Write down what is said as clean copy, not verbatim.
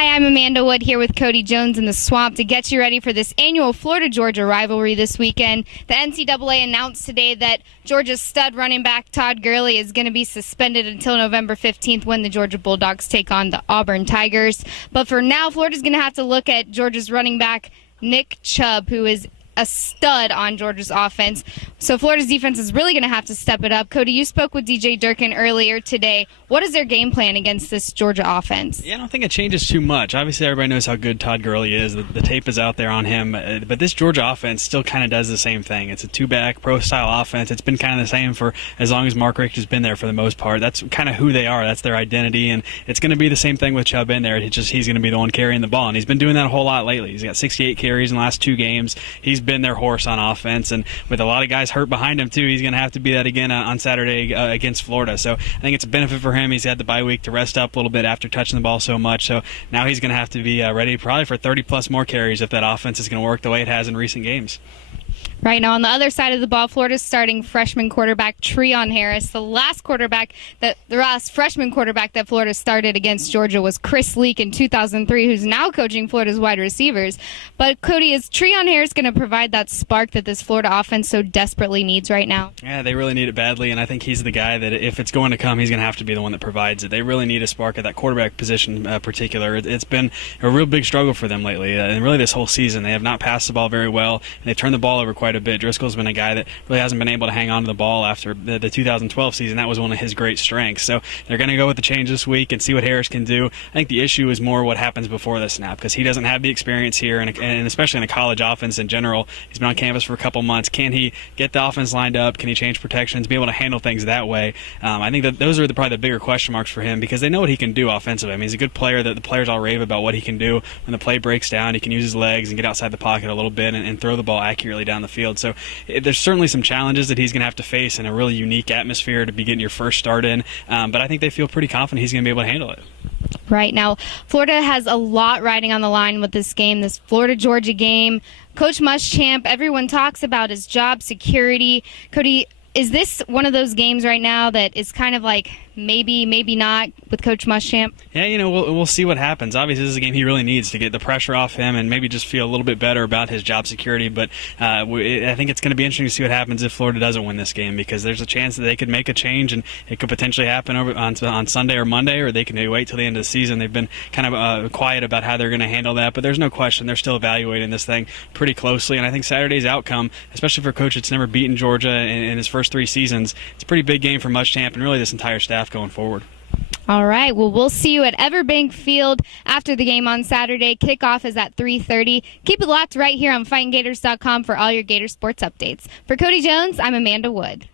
Hi, I'm Amanda Wood here with Cody Jones in the Swamp to get you ready for this annual Florida-Georgia rivalry this weekend. The NCAA announced today that Georgia's stud running back Todd Gurley is going to be suspended until November 15th when the Georgia Bulldogs take on the Auburn Tigers. But for now, Florida's going to have to look at Georgia's running back Nick Chubb, who is a stud on Georgia's offense. So Florida's defense is really going to have to step it up. Cody, you spoke with DJ Durkin earlier today. What is their game plan against this Georgia offense? Yeah, I don't think it changes too much. Obviously, everybody knows how good Todd Gurley is. The tape is out there on him. But this Georgia offense still kind of does the same thing. It's a two-back, pro-style offense. It's been kind of the same for as long as Mark Richt has been there for the most part. That's kind of who they are. That's their identity. And it's going to be the same thing with Chubb in there. It's just he's going to be the one carrying the ball. And he's been doing that a whole lot lately. He's got 68 carries in the last 2 games. He's been their horse on offense. And with a lot of guys hurt behind him, too, he's going to have to be that again on Saturday against Florida. So I think it's a benefit for him. He's had the bye week to rest up a little bit after touching the ball so much. So now he's going to have to be ready probably for 30-plus more carries if that offense is going to work the way it has in recent games. Right now, on the other side of the ball, Florida's starting freshman quarterback Treon Harris. The last freshman quarterback that Florida started against Georgia was Chris Leak in 2003, who's now coaching Florida's wide receivers. But Cody, is Treon Harris going to provide that spark that this Florida offense so desperately needs right now? Yeah, they really need it badly, and I think he's the guy that if it's going to come, he's going to have to be the one that provides it. They really need a spark at that quarterback position particular. It's been a real big struggle for them lately, and really this whole season. They have not passed the ball very well, and they've turned the ball over quite a bit. Driscoll's been a guy that really hasn't been able to hang on to the ball after the 2012 season. That was one of his great strengths. So they're going to go with the change this week and see what Harris can do. I think the issue is more what happens before the snap, because he doesn't have the experience here, and especially in a college offense in general. He's been on campus for a couple months. Can he get the offense lined up? Can he change protections, be able to handle things that way? I think that those are probably the bigger question marks for him, because they know what he can do offensively. I mean, he's a good player that the players all rave about what he can do. When the play breaks down, he can use his legs and get outside the pocket a little bit and throw the ball accurately down the field. So there's certainly some challenges that he's going to have to face in a really unique atmosphere to be getting your first start in, but I think they feel pretty confident he's going to be able to handle it. Right now, Florida has a lot riding on the line with this game, this Florida-Georgia game. Coach Muschamp, everyone talks about his job security. Cody, is this one of those games right now that is kind of like maybe not with Coach Muschamp? Yeah, we'll see what happens. Obviously, this is a game he really needs to get the pressure off him and maybe just feel a little bit better about his job security. But I think it's going to be interesting to see what happens if Florida doesn't win this game, because there's a chance that they could make a change, and it could potentially happen on Sunday or Monday, or they can maybe wait till the end of the season. They've been kind of quiet about how they're going to handle that, but there's no question they're still evaluating this thing pretty closely. And I think Saturday's outcome, especially for a coach that's never beaten Georgia in his first 3 seasons, it's a pretty big game for Muschamp and really this entire staff going forward. All right, well, we'll see you at Everbank Field after the game on Saturday. Kickoff is at 3:30. Keep it locked right here on FightinGators.com for all your Gator sports updates. For Cody Jones, I'm Amanda Wood.